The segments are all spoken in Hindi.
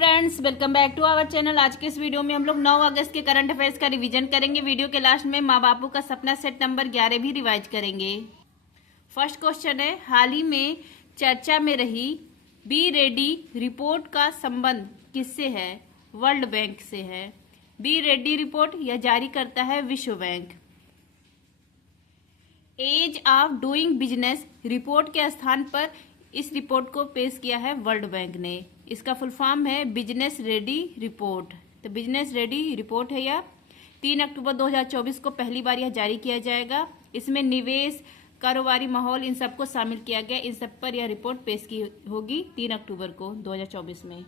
Friends, welcome back to our channel. आज के इस वीडियो में हम लोग 9 अगस्त के करंट अफेयर्स का रिवीजन करेंगे। वीडियो के लास्ट में माँ बापू का सपना सेट नंबर 11 भी रिवाइज करेंगे। फर्स्ट क्वेश्चन है, हाल ही में चर्चा में रही बी रेड्डी रिपोर्ट का संबंध किससे है? वर्ल्ड बैंक से है। बी रेड्डी रिपोर्ट यह जारी करता है विश्व bank. Ease of doing business report के स्थान पर इस रिपोर्ट को पेश किया है वर्ल्ड बैंक ने। इसका फुल फॉर्म है बिजनेस रेडी रिपोर्ट। तो बिजनेस रेडी रिपोर्ट है यह। 3 अक्टूबर 2024 को पहली बार यह जारी किया जाएगा। इसमें निवेश, कारोबारी माहौल, इन सबको शामिल किया गया। इन सब पर यह रिपोर्ट पेश की होगी 3 अक्टूबर को 2024 में।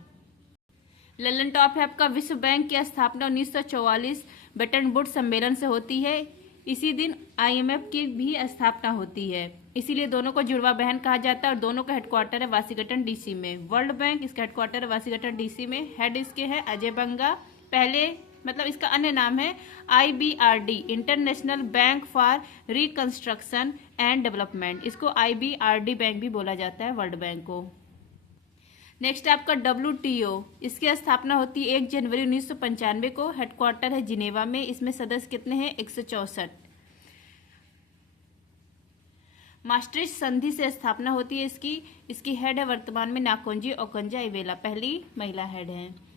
लल्लन टॉप है आपका, विश्व बैंक की स्थापना 1944 बटन वुड सम्मेलन से होती है। इसी दिन IMF की भी स्थापना होती है, इसीलिए दोनों को जुड़वा बहन कहा जाता है। और दोनों का हेडक्वार्टर है वाशिंगटन DC में। वर्ल्ड बैंक इसका हेडक्वार्टर है वाशिंगटन DC में। हेड इसके है अजय बंगा। पहले मतलब इसका अन्य नाम है IBRD, international bank for reconstruction and development. इसको IBRD बैंक भी बोला जाता है, वर्ल्ड बैंक को। नेक्स्ट आपका WTO, इसकी स्थापना होती है 1 जनवरी 1995 को। हेडक्वार्टर है जिनेवा में। इसमें सदस्य कितने हैं? 164। मास्ट्रिच संधि से स्थापना होती है इसकी हेड है वर्तमान में नाकोंजी ओकंजा-इवेला, पहली महिला हेड है।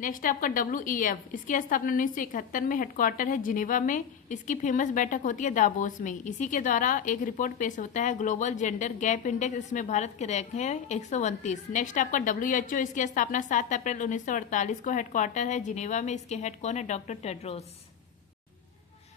नेक्स्ट आपका WEF, इसकी स्थापना 1971 में। हेडक्वार्टर है जिनेवा में। इसकी फेमस बैठक होती है दावोस में। इसी के द्वारा एक रिपोर्ट पेश होता है ग्लोबल जेंडर गैप इंडेक्स। इसमें भारत के रैंक है 129। नेक्स्ट आपका WHO, इसकी स्थापना 7 अप्रैल 1948 को। हेडक्वार्टर है जिनेवा में। इसके हेड कौन है? Doctor Tedros.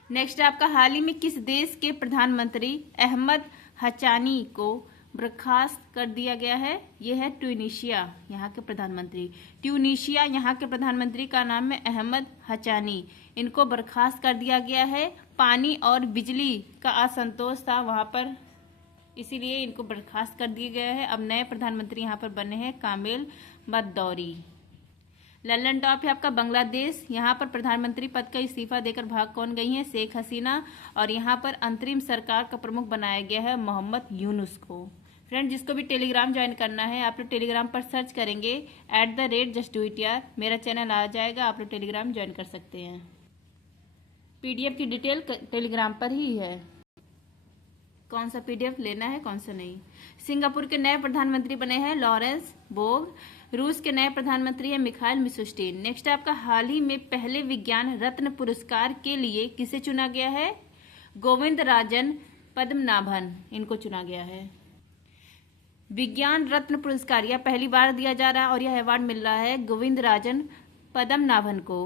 नेक्स्ट आपका, हाल ही में किस देश के प्रधानमंत्री अहमद हचानी को बर्खास्त कर दिया गया है? यह है ट्यूनीशिया, यहाँ के प्रधानमंत्री। ट्यूनीशिया यहाँ के प्रधानमंत्री का नाम है अहमद हचानी। इनको बर्खास्त कर दिया गया है। पानी और बिजली का असंतोष था वहाँ पर, इसीलिए इनको बर्खास्त कर दिया गया है। अब नए प्रधानमंत्री यहाँ पर बने हैं कामिल बद्दौरी। लल्लन टॉप है आपका, बांग्लादेश। यहाँ पर प्रधानमंत्री पद का इस्तीफा देकर भाग कौन गई हैं? शेख हसीना। और यहाँ पर अंतरिम सरकार का प्रमुख बनाया गया है मोहम्मद यूनुस को। फ्रेंड, जिसको भी टेलीग्राम ज्वाइन करना है, आप लोग टेलीग्राम पर सर्च करेंगे @justdoityar, मेरा चैनल आ जाएगा। आप लोग टेलीग्राम ज्वाइन कर सकते हैं। PDF की डिटेल टेलीग्राम पर ही है। कौन सा PDF लेना है, कौन सा नहीं। सिंगापुर के नए प्रधानमंत्री बने हैं लॉरेंस बोग। रूस के नए प्रधानमंत्री हैं मिखाइल मिशुस्टिन। नेक्स्ट आपका, हाल ही में पहले विज्ञान रत्न पुरस्कार के लिए किसे चुना गया है? गोविंदराजन पद्मनाभन, इनको चुना गया है। विज्ञान रत्न पुरस्कार यह पहली बार दिया जा रहा है और यह अवार्ड मिल रहा है गोविंदराजन पद्मनाभन को।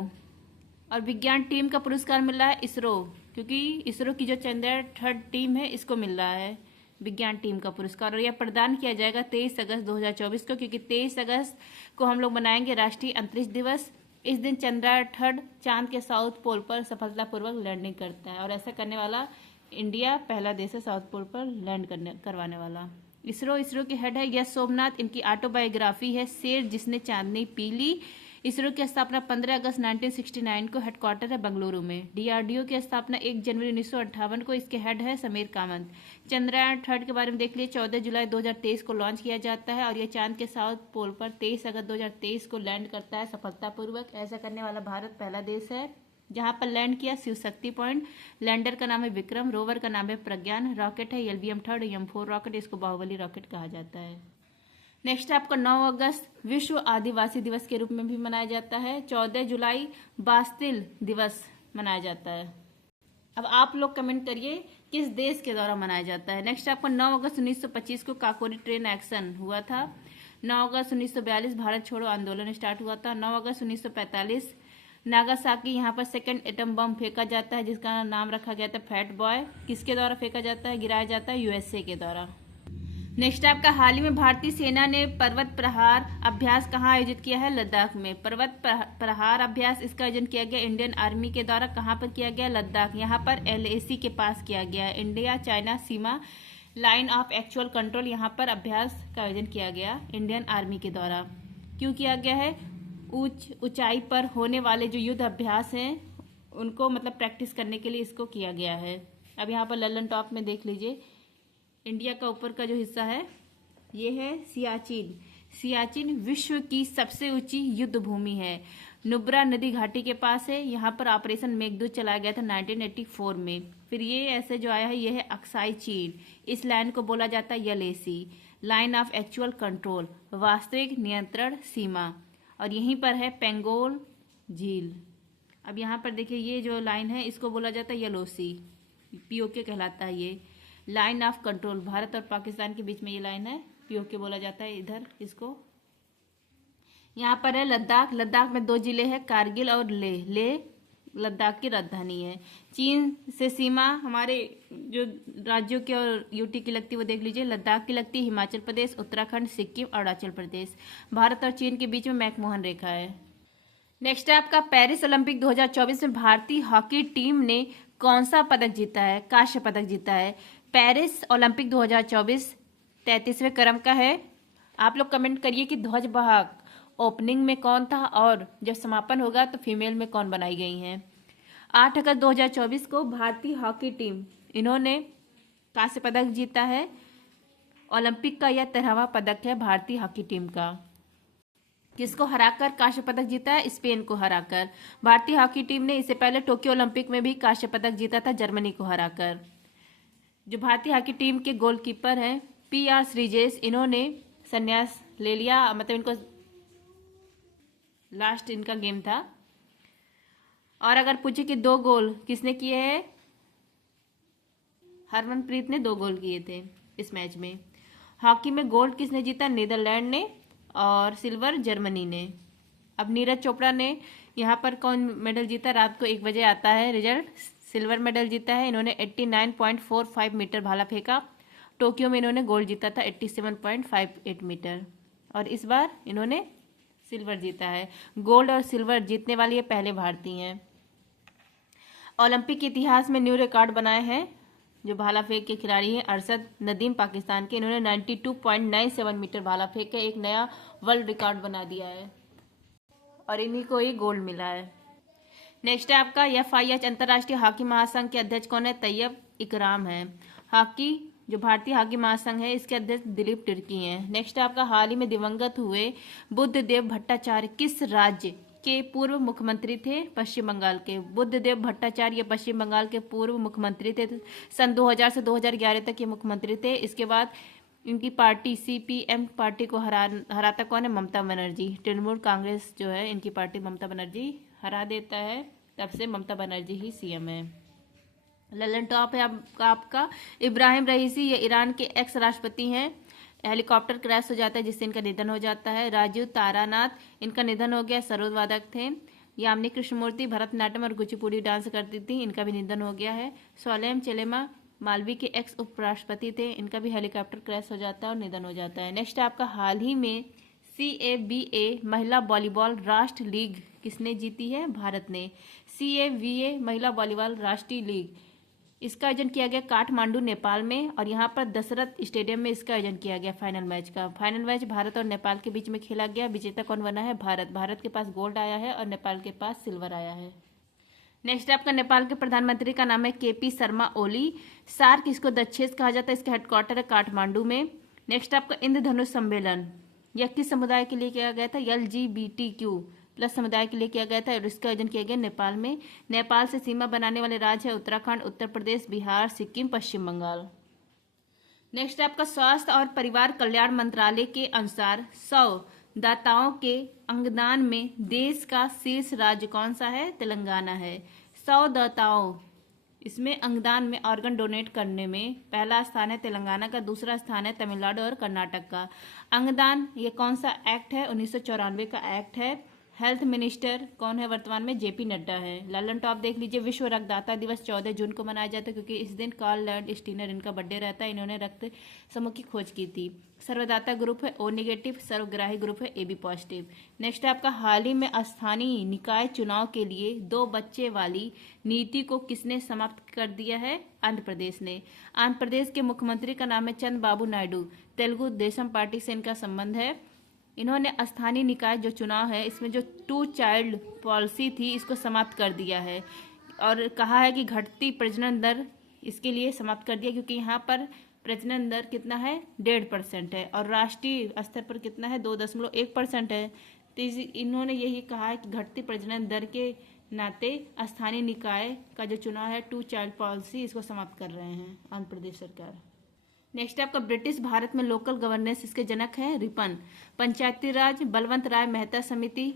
और विज्ञान टीम का पुरस्कार मिल रहा है इसरो, क्योंकि इसरो की जो चंद्रयान-3 टीम है इसको मिल रहा है विज्ञान टीम का पुरस्कार। और यह प्रदान किया जाएगा 23 अगस्त 2024 को, क्योंकि 23 अगस्त को हम लोग मनाएंगे राष्ट्रीय अंतरिक्ष दिवस। इस दिन चंद्रयान-3 चांद के साउथ पोल पर सफलतापूर्वक लैंडिंग करता है। और ऐसा करने वाला इंडिया पहला देश है साउथ पोल पर लैंड करवाने वाला। इसरो के हेड है यश सोमनाथ। इनकी ऑटोबायोग्राफी है शेर जिसने चांदनी पी ली। इसरो की स्थापना 15 अगस्त 1969 को। हेडक्वार्टर है बेंगलुरु में। DRDO की स्थापना 1 जनवरी 1958 को। इसके हेड है समीर कामत। चंद्रयान-3 के बारे में देख लिए, 14 जुलाई 2023 को लॉन्च किया जाता है और यह चांद के साउथ पोल पर 23 अगस्त 2023 को लैंड करता है सफलतापूर्वक। ऐसा करने वाला भारत पहला देश है जहां पर लैंड किया। शिव शक्ति पॉइंट। लैंडर का नाम है विक्रम, रोवर का नाम है प्रज्ञान, रॉकेट है LVM-3 M4 रॉकेट। इसको बाहुबली रॉकेट कहा जाता है। नेक्स्ट आपका 9 अगस्त विश्व आदिवासी दिवस के रूप में भी मनाया जाता है। 14 जुलाई बास्तिल दिवस मनाया जाता है। अब आप लोग कमेंट करिए किस देश के द्वारा मनाया जाता है। नेक्स्ट आपका 9 अगस्त 1925 को काकोरी ट्रेन एक्शन हुआ था। 9 अगस्त 1942 भारत छोड़ो आंदोलन स्टार्ट हुआ था। 9 अगस्त 1945 नागासाकी यहाँ पर सेकंड एटम बम फेंका जाता है, जिसका नाम रखा गया था फैट बॉय। किसके द्वारा फेंका जाता है, गिराया जाता है? USA के द्वारा। नेक्स्ट आपका, हाल ही में भारतीय सेना ने पर्वत प्रहार अभ्यास कहाँ आयोजित किया है? लद्दाख में। पर्वत प्रहार अभ्यास इसका आयोजन किया गया इंडियन आर्मी के द्वारा। कहाँ पर किया गया? लद्दाख। यहाँ पर LAC के पास किया गया। India China Seema line of actual control, यहाँ पर अभ्यास का आयोजन किया गया इंडियन आर्मी के द्वारा। क्यों किया गया है? ऊंचाई पर होने वाले जो युद्ध अभ्यास हैं उनको मतलब प्रैक्टिस करने के लिए इसको किया गया है। अब यहाँ पर लल्लन टॉप में देख लीजिए, इंडिया का ऊपर का जो हिस्सा है ये है सियाचिन। सियाचिन विश्व की सबसे ऊंची युद्ध भूमि है, नुब्रा नदी घाटी के पास है। यहाँ पर ऑपरेशन मेघदूत चलाया गया था 1984 में। फिर ये ऐसे जो आया है ये है अक्साई चीन, इस लाइन को बोला जाता है यलेसी, लाइन ऑफ एक्चुअल कंट्रोल, वास्तविक नियंत्रण सीमा। और यहीं पर है पेंगोल झील। अब यहाँ पर देखिए ये जो लाइन है इसको बोला जाता है यलोसी, पीओके कहलाता है ये, लाइन ऑफ कंट्रोल। भारत और पाकिस्तान के बीच में ये लाइन है, पीओके बोला जाता है इधर इसको। यहाँ पर है लद्दाख, लद्दाख में 2 जिले हैं, कारगिल और लेह लद्दाख की राजधानी है। चीन से सीमा हमारे जो राज्यों की और यूटी की लगती है वो देख लीजिए, लद्दाख की लगती है हिमाचल प्रदेश, उत्तराखंड, सिक्किम, अरुणाचल प्रदेश। भारत और चीन के बीच में मैकमोहन रेखा है। नेक्स्ट है आपका पेरिस ओलंपिक 2024 में भारतीय हॉकी टीम ने कौन सा पदक जीता है? कांस्य पदक जीता है। पेरिस ओलंपिक 2024 33वें क्रम का है। आप लोग कमेंट करिए कि ध्वजवाहक ओपनिंग में कौन था और जब समापन होगा तो फीमेल में कौन बनाई गई हैं। 8 अगस्त 2024 को भारतीय हॉकी टीम इन्होंने कांस्य पदक जीता है। ओलंपिक का यह 13वां पदक है भारतीय हॉकी टीम का। किसको हराकर कांस्य पदक जीता है? स्पेन को हराकर। भारतीय हॉकी टीम ने इससे पहले टोक्यो ओलंपिक में भी कांस्य पदक जीता था जर्मनी को हराकर। जो भारतीय हॉकी टीम के गोलकीपर हैं PR श्रीजेश, इन्होंने संन्यास ले लिया, मतलब इनको लास्ट इनका गेम था। और अगर पूछे कि 2 गोल किसने किए हैं, हरमनप्रीत ने 2 गोल किए थे इस मैच में। हॉकी में गोल्ड किसने जीता? नीदरलैंड ने, और सिल्वर जर्मनी ने। अब नीरज चोपड़ा ने यहाँ पर कौन मेडल जीता? रात को 1 बजे आता है रिजल्ट। सिल्वर मेडल जीता है इन्होंने, 89.45 मीटर भाला फेंका। टोक्यो में इन्होंने गोल्ड जीता था 87.58 मीटर, और इस बार इन्होंने सिल्वर जीता है। गोल्ड और सिल्वर जीतने वाली ये पहले भारतीय हैं। ओलंपिक के इतिहास में न्यू रिकॉर्ड बनाए हैं जो भाला फेंक के खिलाड़ी हैं अरशद नदीम पाकिस्तान के, इन्होंने 92.97 मीटर भाला फेंक के एक नया वर्ल्ड रिकॉर्ड बना दिया है और इन्हीं को ही गोल्ड मिला है। नेक्स्ट है आपका FIH अंतर्राष्ट्रीय हॉकी महासंघ के अध्यक्ष कौन है? तैयब इकराम है। हॉकी जो भारतीय हॉकी महासंघ है इसके अध्यक्ष दिलीप तिर्की हैं। नेक्स्ट आपका हाल ही में दिवंगत हुए बुद्धदेव भट्टाचार्य किस राज्य के पूर्व मुख्यमंत्री थे? पश्चिम बंगाल के। बुद्धदेव भट्टाचार्य पश्चिम बंगाल के पूर्व मुख्यमंत्री थे। सन 2000 से 2011 तक ये मुख्यमंत्री थे। इसके बाद इनकी पार्टी CPM पार्टी को हराता कौन है? ममता बनर्जी। तृणमूल कांग्रेस जो है इनकी पार्टी ममता बनर्जी हरा देता है, तब से ममता बनर्जी ही CM है। ललन टॉप है आपका इब्राहिम रईसी, ये ईरान के एक्स राष्ट्रपति हैं। हेलीकॉप्टर क्रैश हो जाता है जिससे इनका निधन हो जाता है। राजीव तारानाथ, इनका निधन हो गया, सरोदवादक थे। यामिनी कृष्णमूर्ति भरतनाट्यम और कुचिपुड़ी डांस करती थी, इनका भी निधन हो गया है। सोलेम चेलेमा मालवी के एक्स उपराष्ट्रपति थे, इनका भी हेलीकॉप्टर क्रैश हो जाता है और निधन हो जाता है। नेक्स्ट आपका हाल ही में CAVA महिला वॉलीबॉल राष्ट्र लीग किसने जीती है? भारत ने। CAVA महिला वॉलीबॉल राष्ट्रीय लीग, इसका आयोजन किया गया काठमांडू नेपाल में, और यहाँ पर दशरथ स्टेडियम में इसका आयोजन किया गया फाइनल मैच का। फाइनल मैच भारत और नेपाल के बीच में खेला गया। विजेता कौन बना है? भारत। भारत के पास गोल्ड आया है और नेपाल के पास सिल्वर आया है। नेक्स्ट आपका नेपाल के प्रधानमंत्री का नाम है KP शर्मा ओली। सार्क इसको दक्षेस कहा जाता है, इसका हेडक्वार्टर है काठमांडू में। नेक्स्ट आपका इंद्रधनुष सम्मेलन, यह किस समुदाय के लिए किया गया था? LGBTQ+ समुदाय के लिए किया गया था और इसका आयोजन किया गया नेपाल में। नेपाल से सीमा बनाने वाले राज्य है उत्तराखंड, उत्तर प्रदेश, बिहार, सिक्किम, पश्चिम बंगाल। नेक्स्ट आपका स्वास्थ्य और परिवार कल्याण मंत्रालय के अनुसार 100 दाताओं के अंगदान में देश का शीर्ष राज्य कौन सा है? तेलंगाना है। 100 दाताओं इसमें अंगदान में ऑर्गन डोनेट करने में पहला स्थान है तेलंगाना का, दूसरा स्थान है तमिलनाडु और कर्नाटक का। अंगदान ये कौन सा एक्ट है? 1994 का एक्ट है। हेल्थ मिनिस्टर कौन है वर्तमान में? JP नड्डा है। ललन टॉप देख लीजिए, विश्व रक्तदाता दिवस 14 जून को मनाया जाता है क्योंकि इस दिन कार्ल लैंड स्टीनर इनका बर्थडे रहता है। इन्होंने रक्त समूह की खोज की थी। सर्वदाता ग्रुप है O-, सर्वग्राही ग्रुप है AB+। नेक्स्ट आपका हाल ही में स्थानीय निकाय चुनाव के लिए 2 बच्चे वाली नीति को किसने समाप्त कर दिया है? आंध्र प्रदेश ने। आंध्र प्रदेश के मुख्यमंत्री का नाम है चंद्रबाबू नायडू। तेलुगु देशम पार्टी से इनका संबंध है। इन्होंने स्थानीय निकाय जो चुनाव है इसमें जो 2 चाइल्ड पॉलिसी थी इसको समाप्त कर दिया है और कहा है कि घटती प्रजनन दर इसके लिए समाप्त कर दिया क्योंकि यहाँ पर प्रजनन दर कितना है 1.5% है, और राष्ट्रीय स्तर पर कितना है 2.1% है। तो इन्होंने यही कहा है कि घटती प्रजनन दर के नाते स्थानीय निकाय का जो चुनाव है 2 चाइल्ड पॉलिसी इसको समाप्त कर रहे हैं आंध्र प्रदेश सरकार। नेक्स्ट आपका ब्रिटिश भारत में लोकल गवर्नेंस, इसके जनक हैं रिपन। पंचायती राज बलवंत राय मेहता समिति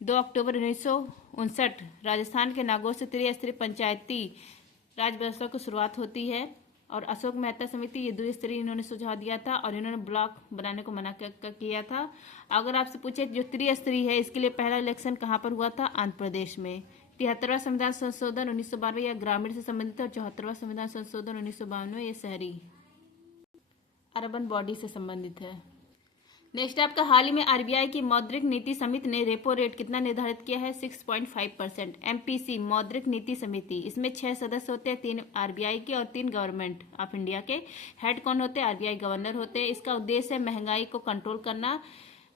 2 अक्टूबर 1959 राजस्थान के नागौर से त्रिस्तरीय पंचायती राज व्यवस्था की शुरुआत होती है। और अशोक मेहता समिति ये द्विस्तरीय इन्होंने सुझाव दिया था और इन्होंने ब्लॉक बनाने को मना किया था। अगर आपसे पूछे जो त्रिस्तरीय है इसके लिए पहला इलेक्शन कहाँ पर हुआ था, आंध्र प्रदेश में। 73वां संविधान संशोधन 1992 यह ग्रामीण से संबंधित है, और 74वां संविधान संशोधन 1992 ये शहरी अर्बन बॉडी से संबंधित है। नेक्स्ट आपका हाल ही में आरबीआई की मौद्रिक नीति समिति ने रेपो रेट कितना निर्धारित किया है 6.5%। एमपीसी मौद्रिक नीति समिति, इसमें 6 सदस्य होते हैं, 3 आरबीआई के और 3 गवर्नमेंट ऑफ इंडिया के। हेड कौन होते हैं, आरबीआई गवर्नर होते हैं। इसका उद्देश्य है महंगाई को कंट्रोल करना,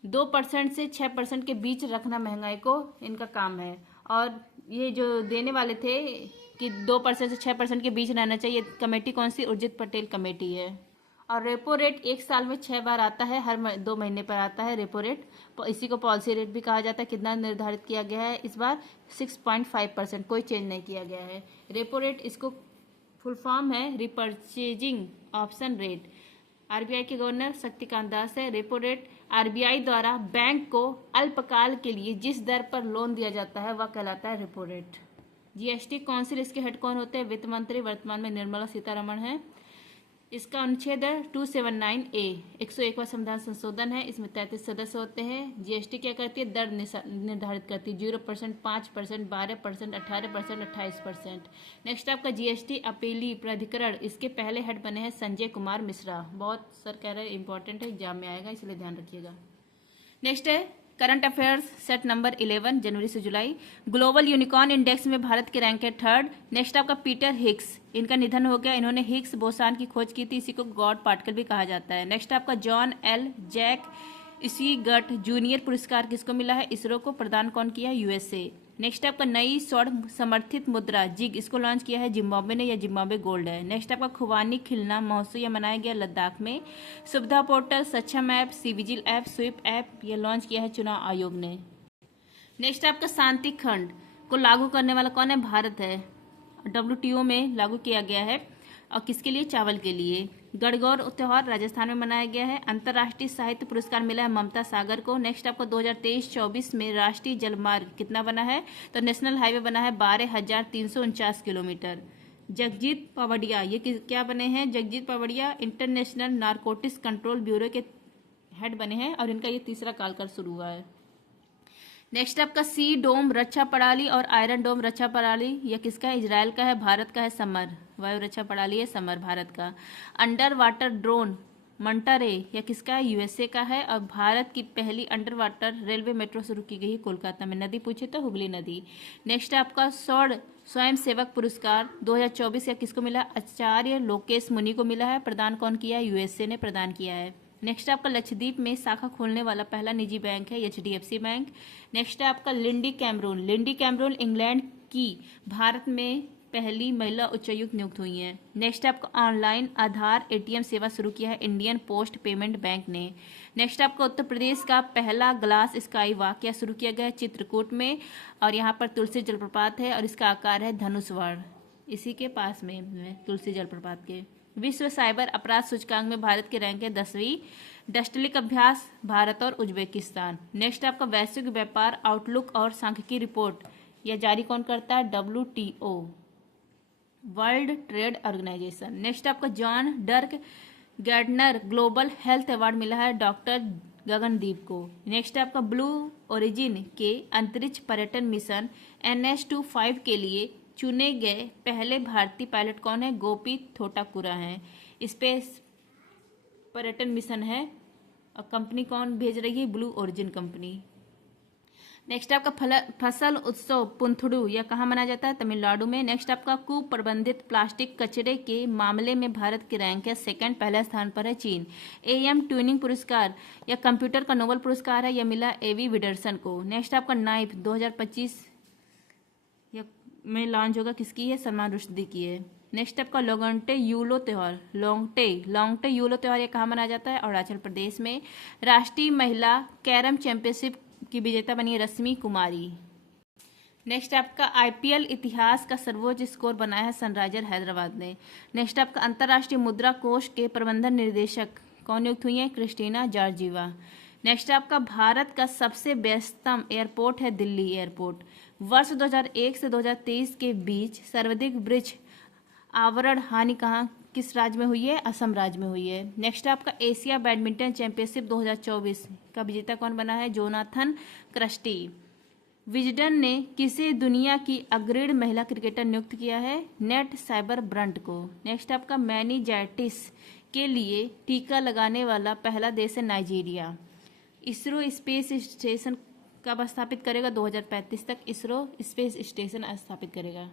2% से 6% के बीच रखना महंगाई को इनका काम है। और ये जो देने वाले थे कि 2% से 6% के बीच रहना चाहिए, कमेटी कौन सी, उर्जित पटेल कमेटी है। और रेपो रेट एक साल में 6 बार आता है, हर 2 महीने पर आता है रेपो रेट। इसी को पॉलिसी रेट भी कहा जाता है। कितना निर्धारित किया गया है इस बार 6.5%, कोई चेंज नहीं किया गया है। रेपो रेट इसको फुल फॉर्म है रिपर्चेजिंग ऑप्शन रेट। आरबीआई के गवर्नर शक्तिकांत दास है। रेपो रेट आरबीआई द्वारा बैंक को अल्पकाल के लिए जिस दर पर लोन दिया जाता है वह कहलाता है रेपो रेट। जीएसटी काउंसिल, इसके हेड कौन होते हैं, वित्त मंत्री, वर्तमान में निर्मला सीतारमण है। इसका अनुच्छेद है 279A, 101वां संविधान संशोधन है। इसमें 33 सदस्य होते हैं। जीएसटी क्या करती है, दर निर्धारित करती है, 0%, 5%, 12%, 18%, 28%। नेक्स्ट आपका जीएसटी अपीली प्राधिकरण, इसके पहले हेड बने हैं संजय कुमार मिश्रा। बहुत सर कह रहे हैं इंपॉर्टेंट है, एग्जाम में आएगा, इसलिए ध्यान रखिएगा। नेक्स्ट है करंट अफेयर्स सेट नंबर 11 जनवरी से जुलाई। ग्लोबल यूनिकॉर्न इंडेक्स में भारत के रैंक है 3rd। नेक्स्ट आपका पीटर हिग्स, इनका निधन हो गया। इन्होंने हिग्स बोसान की खोज की थी, इसी को गॉड पार्टिकल भी कहा जाता है। नेक्स्ट आपका जॉन एल जैक इसीगट जूनियर पुरस्कार किसको मिला है, इसरो को। प्रदान कौन किया है, यूएसए। नेक्स्ट आपका नई स्वर्ण समर्थित मुद्रा जिग, इसको लॉन्च किया है जिम्बाब्वे ने, या जिम्बाब्वे गोल्ड है। नेक्स्ट आपका खुबानी खिलना महोत्सव यह मनाया गया लद्दाख में। Suvidha portal, Saksham app, cVIGIL app, SVEEP app यह लॉन्च किया है चुनाव आयोग ने। नेक्स्ट आपका शांति खंड को लागू करने वाला कौन है, भारत है। WTO में लागू किया गया है, और किसके लिए, चावल के लिए। गणगौर त्योहार राजस्थान में मनाया गया है। अंतर्राष्ट्रीय साहित्य पुरस्कार मिला है ममता सागर को। नेक्स्ट आपको 2023-24 में राष्ट्रीय जलमार्ग कितना बना है, तो नेशनल हाईवे बना है 12,349 किलोमीटर। जगजीत पवड़िया ये क्या बने हैं, Jagjit Pawariya international narcotics control bureau के हेड बने हैं, और इनका ये 3रा कालकाल शुरू हुआ है। नेक्स्ट आपका सी डोम रक्षा प्रणाली और आयरन डोम रक्षा प्रणाली, यह किसका है, इजराइल का है। भारत का है समर, वायु रक्षा प्रणाली है समर भारत का। अंडर वाटर ड्रोन मंटारे, यह किसका है, यूएसए का है। और भारत की पहली अंडर वाटर रेलवे मेट्रो शुरू की गई है कोलकाता में। नदी पूछे तो हुगली नदी। नेक्स्ट आपका स्वयं सेवक पुरस्कार 2024 या किसको मिला, आचार्य लोकेश मुनि को मिला है। प्रदान कौन किया है, यूएसए ने प्रदान किया है। नेक्स्ट आपका लक्षद्वीप में शाखा खोलने वाला पहला निजी बैंक है HDFC बैंक। नेक्स्ट आपका लिंडी कैमरून इंग्लैंड की भारत में पहली महिला उच्चायुक्त नियुक्त हुई हैं। नेक्स्ट आपका ऑनलाइन आधार ATM सेवा शुरू किया है इंडियन पोस्ट पेमेंट बैंक ने। नेक्स्ट आपका उत्तर प्रदेश का पहला ग्लास स्काई वॉक शुरू किया गया है चित्रकूट में, और यहाँ पर तुलसी जलप्रपात है, और इसका आकार है धनुष वर्ण, इसी के पास में तुलसी जलप्रपात के। विश्व साइबर अपराध सूचकांक में भारत की रैंक है 10वीं। डस्टलिक अभ्यास भारत और उज्बेकिस्तान। नेक्स्ट आपका वैश्विक व्यापार आउटलुक और सांख्यिकी रिपोर्ट, यह जारी कौन करता है, WTO World Trade Organization. Next आपका John Dirk Gairdner Global Health Award मिला है डॉक्टर गगनदीप को। नेक्स्ट आपका ब्लू ओरिजिन के अंतरिक्ष पर्यटन मिशन NH-25 के लिए चुने गए पहले भारतीय पायलट कौन है, गोपी थोटाकुरा हैं। स्पेस पर्यटन मिशन है, और कंपनी कौन भेज रही है, ब्लू ओरिजिन कंपनी। नेक्स्ट आपका फसल उत्सव पुंथड़ू, यह कहाँ मनाया जाता है, तमिलनाडु में। नेक्स्ट आपका कुप्रबंधित प्लास्टिक कचरे के मामले में भारत की रैंक है 2nd, पहले स्थान पर है चीन। AM ट्यूनिंग पुरस्कार या कंप्यूटर का नोबेल पुरस्कार है, यह मिला AV विडरसन को। नेक्स्ट आपका नाइफ 2025 में लॉन्च होगा, किसकी है, सलमान रुश्दी की है। नेक्स्ट आपका लोंगटे यूलो त्यौहार, लोंगटे यूलो त्यौहार ये कहाँ मनाया जाता है? अरुणाचल प्रदेश में। राष्ट्रीय महिला कैरम चैंपियनशिप की विजेता बनी है रश्मि कुमारी। नेक्स्ट आपका आईपीएल इतिहास का सर्वोच्च स्कोर बनाया है सनराइजर हैदराबाद ने। नेक्स्ट आपका अंतर्राष्ट्रीय मुद्रा कोष के प्रबंधन निर्देशक कौन नियुक्त हुई है? Christina Georgieva. नेक्स्ट आपका भारत का सबसे व्यस्ततम एयरपोर्ट है दिल्ली एयरपोर्ट। वर्ष 2001 से 2023 के बीच सर्वाधिक वृक्ष आवरण हानि कहाँ किस राज्य में हुई है? असम राज्य में हुई है। नेक्स्ट आपका एशिया बैडमिंटन चैंपियनशिप 2024 का विजेता कौन बना है? Jonathan Christie. विजडन ने किसे दुनिया की अग्रणी महिला क्रिकेटर नियुक्त किया है? नेट साइबर ब्रंट को। नेक्स्ट आपका मेनिंजाइटिस के लिए टीका लगाने वाला पहला देश है नाइजीरिया। इसरो स्पेस स्टेशन कब स्थापित करेगा? 2035 तक इसरो स्पेस स्टेशन स्थापित करेगा।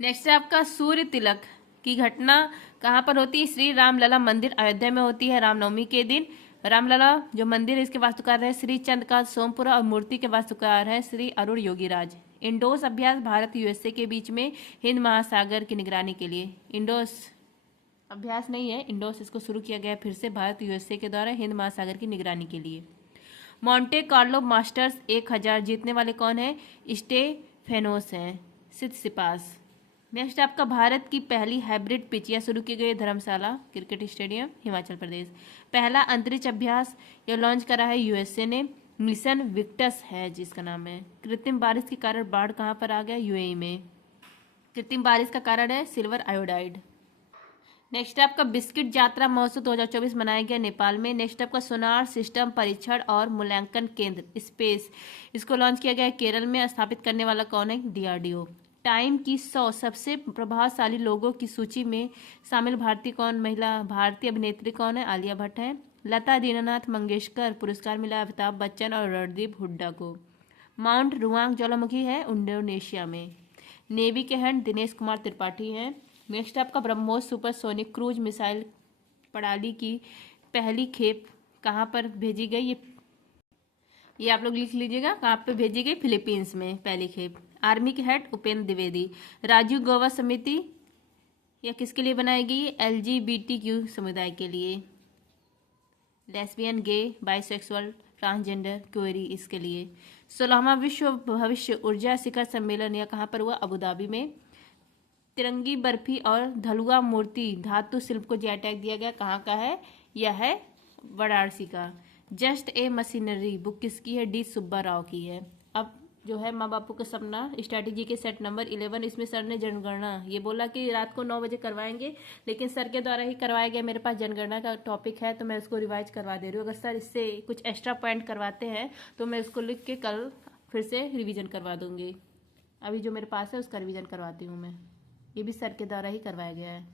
नेक्स्ट आपका सूर्य तिलक की घटना कहाँ पर होती है? श्री रामलला मंदिर अयोध्या में होती है रामनवमी के दिन। रामलला जो मंदिर है इसके वास्तुकार है श्री चंद्रकांत सोमपुरा और मूर्ति के वास्तुकार है श्री अरुण योगीराज। इंडोस अभ्यास भारत यूएसए के बीच में हिंद महासागर की निगरानी के लिए। इंडोस अभ्यास नहीं है, इंडोस इसको शुरू किया गया फिर से भारत यूएसए के द्वारा हिंद महासागर की निगरानी के लिए। मॉन्टे कार्लो मास्टर्स 1000 जीतने वाले कौन है? स्टेफेनोस हैं सितसिपास। नेक्स्ट आपका भारत की पहली हाइब्रिड पिच या शुरू की गई धर्मशाला क्रिकेट स्टेडियम हिमाचल प्रदेश। पहला अंतरिक्ष अभ्यास यह लॉन्च करा है यूएसए ने, मिशन विक्टस है जिसका नाम है। कृत्रिम बारिश के कारण बाढ़ कहाँ पर आ गया? यूएई में। कृत्रिम बारिश का कारण है सिल्वर आयोडाइड। नेक्स्ट आपका बिस्किट यात्रा महोत्सव 2024 मनाया गया नेपाल में। नेक्स्ट आपका सोनार सिस्टम परीक्षण और मूल्यांकन केंद्र स्पेस, इसको लॉन्च किया गया है केरल में। स्थापित करने वाला कौन है? डीआरडीओ। टाइम की 100 सबसे प्रभावशाली लोगों की सूची में शामिल भारतीय कौन महिला भारतीय अभिनेत्री कौन है? आलिया भट्ट है। लता दीनानाथ मंगेशकर पुरस्कार मिला अमिताभ बच्चन और रणदीप हुड्डा को। माउंट रुआंग ज्वालामुखी है इंडोनेशिया में। नेवी के हेड दिनेश कुमार त्रिपाठी हैं। नेक्स्ट आपका ब्रह्मोस सुपरसोनिक क्रूज मिसाइल प्रणाली की पहली खेप कहाँ पर भेजी गई? ये आप लोग लिख लीजिएगा कहाँ पे भेजी गई? फिलीपींस में पहली खेप। आर्मी के हेड उपेंद्र द्विवेदी। राजीव गौबा समिति यह किसके लिए बनाई गई? LGBTQ समुदाय के लिए। लेस्बियन, गे, बाइसेक्सुअल, ट्रांसजेंडर, क्वेरी इसके लिए। 16वां विश्व भविष्य ऊर्जा शिखर सम्मेलन यह कहाँ पर हुआ? अबू धाबी में। तिरंगी बर्फी और धलुआ मूर्ति धातु शिल्प को जीआई टैग दिया गया, कहाँ का है? यह है वाराणसी का। जस्ट ए मशीनरी बुक किसकी है? डी सुब्बा राव की है। अब जो है माँ बापू का सपना स्ट्रैटेजी के सेट नंबर 11, इसमें सर ने जनगणना ये बोला कि रात को 9 बजे करवाएंगे, लेकिन सर के द्वारा ही करवाया गया। मेरे पास जनगणना का टॉपिक है तो मैं उसको रिवाइज करवा दे रही हूँ। अगर सर इससे कुछ एक्स्ट्रा पॉइंट करवाते हैं तो मैं उसको लिख के कल फिर से रिविजन करवा दूंगी। अभी जो मेरे पास है उसका रिविजन करवाती हूँ मैं, ये भी सर के द्वारा ही करवाया गया है।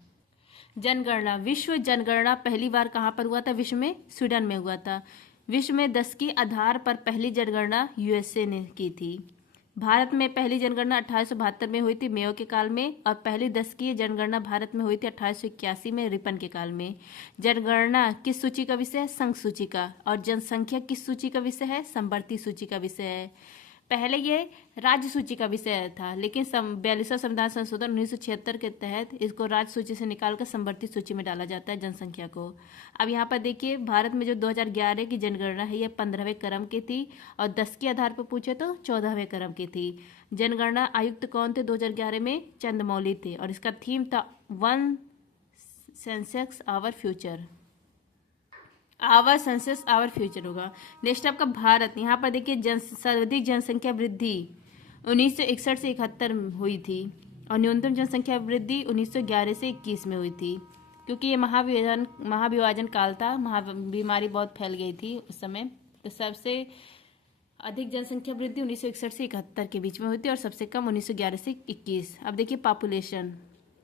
जनगणना, विश्व जनगणना पहली बार कहाँ पर हुआ था? विश्व में स्वीडन में हुआ था। विश्व में 10 के आधार पर पहली जनगणना यूएसए ने की थी। भारत में पहली जनगणना 1872 में हुई थी मेयो के काल में, और पहली 10 की जनगणना भारत में हुई थी 1881 में रिपन के काल में। जनगणना किस सूची का विषय है? संघ सूची का। और जनसंख्या किस सूची का विषय है? समवर्ती सूची का विषय है। पहले ये राज्य सूची का विषय था, लेकिन 42वां संविधान संशोधन 1976 के तहत इसको राज्य सूची से निकालकर समवर्ती सूची में डाला जाता है जनसंख्या को। अब यहाँ पर देखिए भारत में जो 2011 की जनगणना है ये 15वें क्रम की थी, और 10 के आधार पर पूछे तो 14वें क्रम की थी। जनगणना आयुक्त कौन थे 2011 में? चंद्रमौली थे, और इसका थीम था one census our future. Our census our future होगा। नेक्स्ट आपका भारत, यहाँ पर देखिए सर्वाधिक जनसंख्या वृद्धि 1961 से 71 में हुई थी, और न्यूनतम जनसंख्या वृद्धि 1911 से 21 में हुई थी, क्योंकि ये महाविभाजन काल था। बीमारी बहुत फैल गई थी उस समय, तो सबसे अधिक जनसंख्या वृद्धि 1961 से 71 के बीच में हुई थी, और सबसे कम 1911 से 21। अब देखिए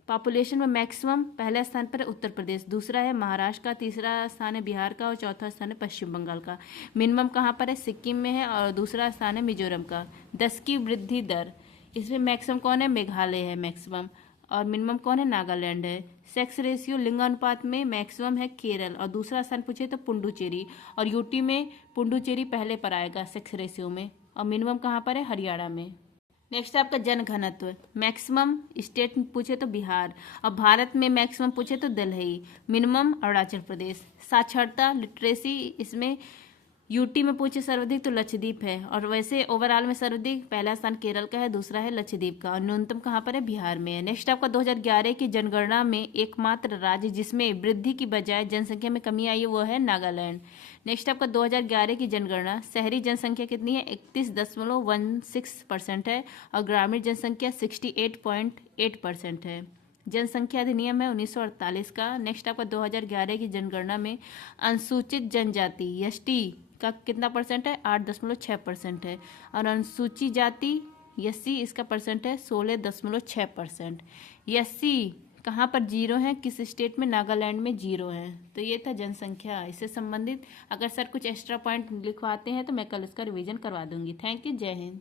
पॉपुलेशन में मैक्सिमम पहले स्थान पर है उत्तर प्रदेश, दूसरा है महाराष्ट्र का, तीसरा स्थान है बिहार का, और चौथा स्थान है पश्चिम बंगाल का। मिनिमम कहाँ पर है? सिक्किम में है, और दूसरा स्थान है मिजोरम का। 10 की वृद्धि दर, इसमें मैक्सिमम कौन है? मेघालय है मैक्सिमम, और मिनिमम कौन है? नागालैंड है। सेक्स रेशियो लिंगानुपात में मैक्सिमम है केरल, और दूसरा स्थान पूछे तो पुडुचेरी, और यूटी में पुडुचेरी पहले पर आएगा सेक्स रेशियो में, और मिनिमम कहाँ पर है? हरियाणा में। नेक्स्ट आपका जन घनत्व, मैक्सिमम स्टेट पूछे तो बिहार, और भारत में मैक्सिमम पूछे तो दिल्ली, मिनिमम अरुणाचल प्रदेश। साक्षरता लिटरेसी, इसमें यूटी में पूछे सर्वाधिक तो लक्षद्वीप है, और वैसे ओवरऑल में सर्वाधिक पहला स्थान केरल का है, दूसरा है लक्षद्वीप का, और न्यूनतम कहाँ पर है, बिहार में है। नेक्स्ट आपका 2011 की जनगणना में एकमात्र राज्य जिसमें वृद्धि की बजाय जनसंख्या में कमी आई है वो है नागालैंड। नेक्स्ट आपका 2011 की जनगणना, शहरी जनसंख्या कितनी है, 31.16% है, और ग्रामीण जनसंख्या 68.8% है। जनसंख्या अधिनियम है 1948 का। नेक्स्ट आपका 2011 की जनगणना में अनुसूचित जनजाति एसटी का कितना परसेंट है, 8.6% है, और अनुसूचित जाति एससी इसका परसेंट है 16.6%। एससी कहाँ पर जीरो है, किस स्टेट में, नागालैंड में जीरो है। तो ये था जनसंख्या, इससे संबंधित अगर सर कुछ एक्स्ट्रा पॉइंट लिखवाते हैं तो मैं कल इसका रिवीजन करवा दूंगी। थैंक यू, जय हिंद।